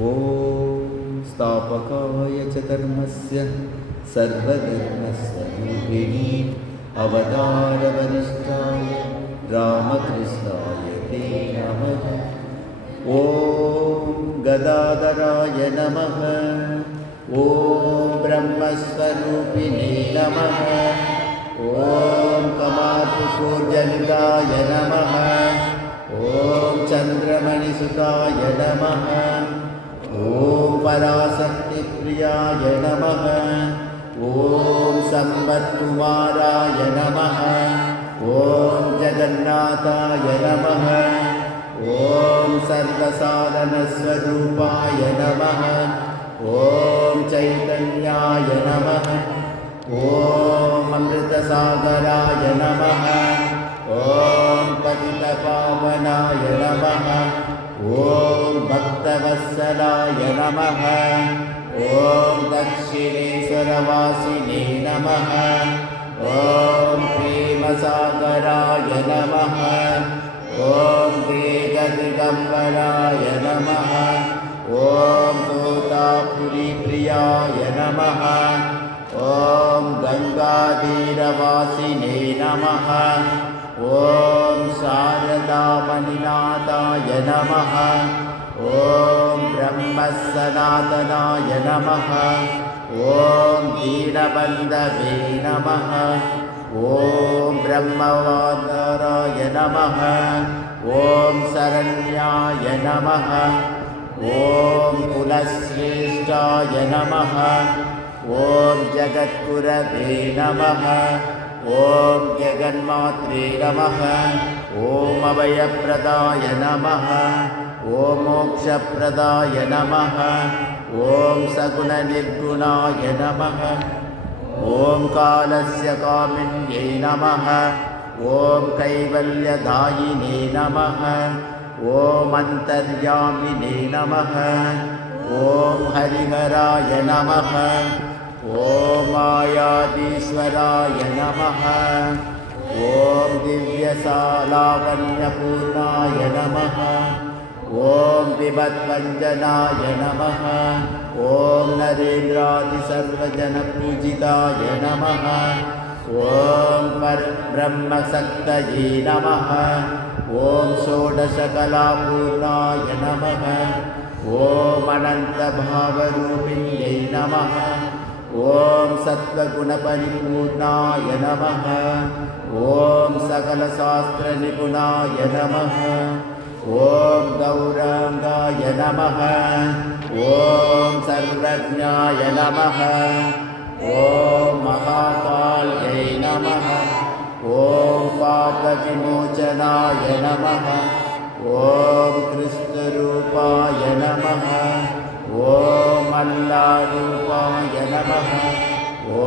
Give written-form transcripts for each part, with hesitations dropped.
ॐ स्थापकाय च धर्मस्य सर्वधर्मस्वरूपिणी अवतारवरिष्ठाय रामकृष्णाय ते नमः। ॐ गदाधराय नमः। ॐ ब्रह्मस्वरूपिणे नमः। ॐ कमापुकोजनिदाय नमः। ॐ चन्द्रमणिसुताय नमः। ॐ पराशक्तिप्रियाय नमः। ॐ सम्पत्कुमाराय नमः। ॐ जगन्नाथाय नमः। ॐ सर्वसाधनस्वरूपाय नमः। ॐ चैतन्याय नमः। ॐ अमृतसागराय नमः। ॐ पतितपावनाय नमः। ॐ भक्तवत्सलाय नमः। ॐ दक्षिणेश्वरवासिने नमः। ॐ प्रेमसागराय नमः। ॐ वेददिगम्बराय नमः। ॐ तोतापुरीप्रियाय नमः। ॐ गङ्गाधीरवासिने नमः। ॐ शारदामणिनाथाय नमः। ॐ ब्रह्मसनातनाय नमः। ॐ दीनबन्धवे नमः। ॐ ब्रह्मवादराय नमः। ॐ शरण्याय नमः। ॐ कुलश्रेष्ठाय नमः। ॐ जगद्गुरवे नमः। ॐ जगन्मात्रे नमः। ॐ अभयप्रदाय नमः। ॐ मोक्षप्रदाय नमः। ॐ सगुणनिर्गुणाय नमः। ॐ कालस्य कामिन्यै नमः। ॐ कैवल्यदायिने नमः। ॐ अन्तर्यामिने नमः। ॐ हरिहराय नमः। ॐ मायाधीश्वराय नमः। ॐ दिव्यसालावण्यपूर्णाय नमः। ॐ विभद्भञ्जनाय नमः। ॐ नरेन्द्रादिसर्वजनपूजिताय नमः। ॐ परब्रह्मशक्तये नमः। ॐ षोडशकलापूर्णाय नमः। ॐ अनन्तभावरूपिण्यै नमः। ॐ सत्त्वगुणपरिपूर्णाय नमः। ॐ सकलशास्त्रनिपुणाय नमः। ॐ गौराङ्गाय नमः। ॐ सर्वज्ञाय नमः। ॐ महाकाल्यै नमः। ॐ पापविमोचनाय नमः। ॐ कृष्णरूपाय नमः। ॐ मल्लारूपाय नमः। ॐ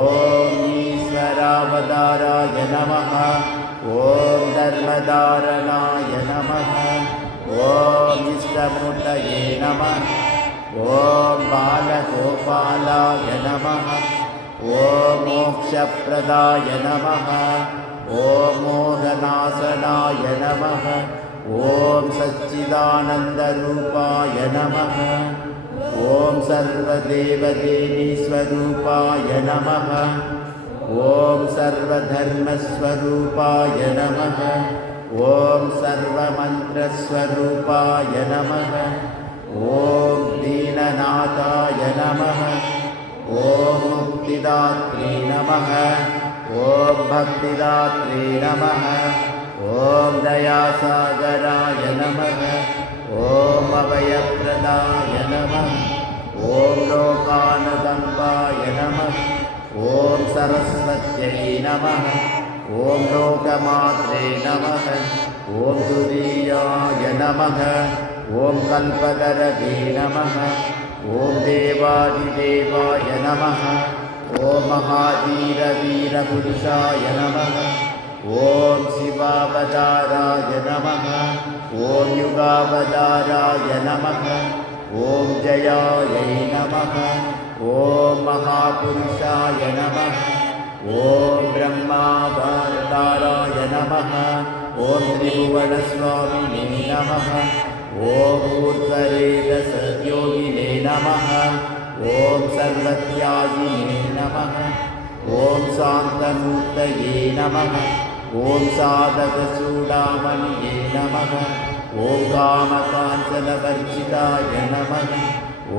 ईश्वरावताराय नमः। ॐ धर्मधारणाय नमः। ॐ इष्टमूर्तये नमः। ॐ बालगोपालाय नमः। ॐ मोक्षप्रदाय नमः। ॐ मोहनाशनाय नमः। ॐ सच्चिदानन्दरूपाय नमः। ॐ सर्वदेवदेवीस्वरूपाय नमः। ॐ सर्वधर्मस्वरूपाय नमः। ॐ सर्वमन्त्रस्वरूपाय नमः। ॐ दीननाथाय नमः। ॐ मुक्तिदात्रे नमः। ॐ भक्तिदात्रे नमः। ॐ दयासागराय नमः। ॐ अभयप्रदाय नमः। ॐ लोकानुकम्पाय नमः। ॐ सरस्वत्यै नमः। ॐ लोकमात्रे नमः। ॐ तुरीयाय नमः। ॐ कल्पतरवे नमः। ॐ देवादिदेवाय नमः। ॐ महावीरवीरपुरुषाय नमः। ॐ शिवावताराय नमः। ॐ युगावताराय नमः। ॐ जयायै नमः। ॐ महापुरुषाय नमः। ॐ ब्रह्मावताराय नमः। ॐ त्रिभुवनस्वामिने नमः। ॐ ऊर्ध्वरेतसयोगिने नमः ॐ सर्वत्यागिने नमः ॐ शान्तमूर्तये नमः ॐ साधकचूडामणिये नमः ॐ कामकाञ्चनवर्जिताय नमः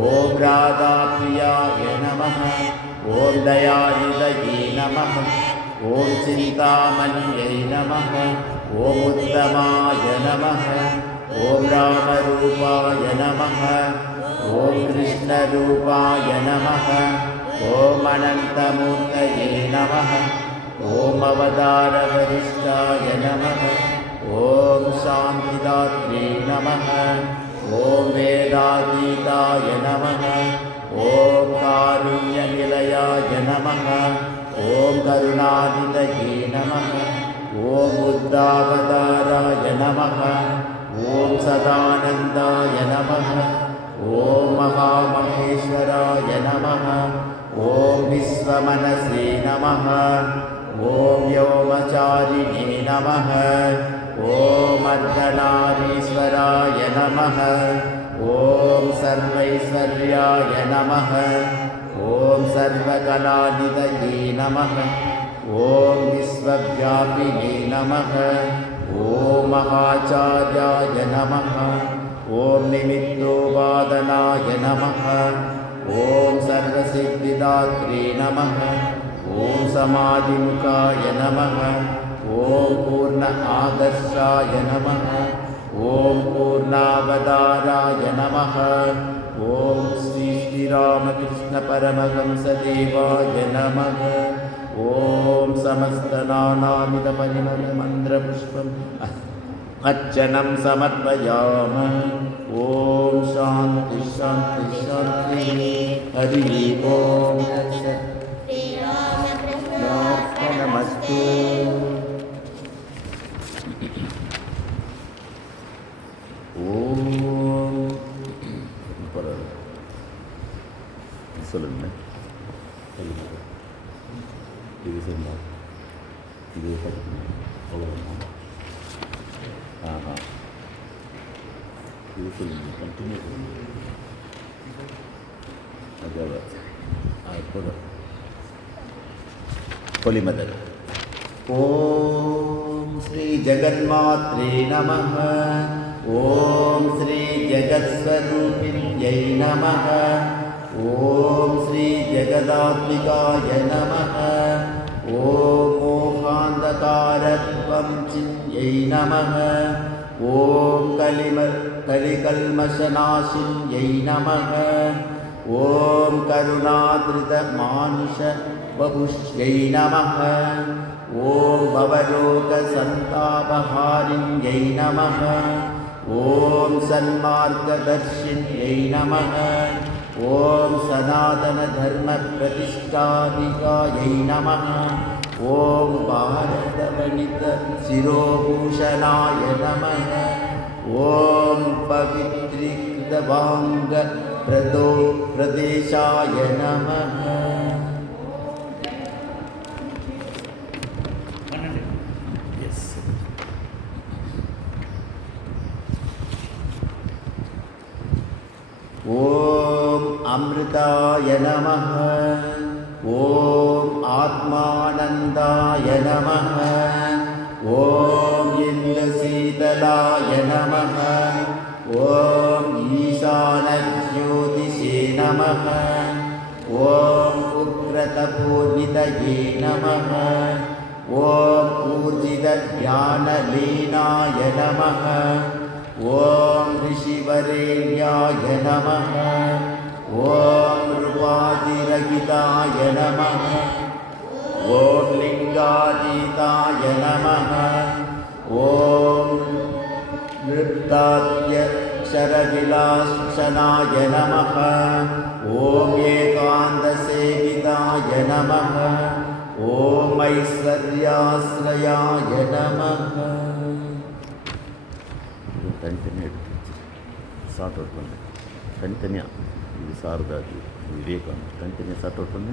ॐ राधाप्रियाय नमः ॐ दयानिधये नमः ॐ चिन्तामण्यै नमः ॐ उत्तमाय नमः ॐ रामरूपाय नमः ॐ कृष्णरूपाय नमः ॐ अनन्तमूर्तये नमः ॐ अवतारवरिष्ठाय नमः ॐ शान्तिदात्रे नमः ॐ वेदातीताय नमः ॐ कारुण्यनिलयाय नमः ॐ करुणानिधये नमः ॐ बुद्धावताराय नमः ॐ सदानन्दाय नमः ॐ महामहेश्वराय नमः ॐ विश्वमनसे नमः ॐ व्योमचारिणे नमः ॐ अर्धनारीश्वराय नमः ॐ सर्वैश्वर्याय नमः ॐ सर्वकलानिधये नमः ॐ विश्वव्यापिने नमः ॐ महाचार्याय नमः ॐ निमित्तोपादनाय नमः ॐ सर्वसिद्धिदात्रे नमः ॐ समाधिमुखाय नमः ॐ पूर्ण आदर्शाय नमः ॐ पूर्णावताराय नमः ॐ श्री श्रीरामकृष्णपरमहंसदेवाय नमः ॐ समस्तनानामिदपरिमलमन्त्रपुष्पम् अर्चनं समर्पयामः ॐ शान्ति शान्ति शान्तिः हरिः ॐ नमस्ते ஓம் சொல்லுங்க இது சொன்னால் இது அவ்வளோதான் இது சொல்லுங்க கண்டினியூ பண்ணுங்க அதாவது போதும் பொலிமதல் ஓம் ஸ்ரீ ஜெகன்மாத்ரே நமः ॐ श्री जगत्स्वरूपिण्यै नमः ॐ श्री जगदात्मिकाय नमः ॐ मोहान्धकारत्वं चिन्यै नमः ॐ कलिकल्मषनाशिन्यै नमः ॐ करुणाधृतमानुषवपुष्यै नमः ॐ भवरोगसन्तापहारिण्यै नमः ॐ सन्मार्गदर्शिन्यै नमः ॐ सनातनधर्मप्रतिष्ठापिकायै नमः ॐ भारतवनितशिरोभूषणाय नमः ॐ पवित्रीकृतवाङ्गप्रदेशाय नमः ॐ अमृताय नमः ॐ आत्मानन्दाय नमः ॐ इन्द्रशीतलाय नमः ॐ ईशानज्योतिषे नमः ॐ उग्रतपोनिधये नमः ॐ ऊर्जितज्ञानलीनाय नमः ॐ ऋषिवरेण्याय नमः ॐ रूपादिरहिताय नमः ॐ लिङ्गातीताय नमः ॐ नृत्ताद्यक्षरविलासनाय नमः ॐ एकान्तसेविताय नमः ॐ ऐश्वर्याश्रयाय नमः தனித்தனியாக எடுத்து சார்ட் அவுட் பண்ணு தனித்தனியாக இது சாரதா இது விவேகானந்த் தனித்தனியாக சார்ட் அவுட் பண்ணு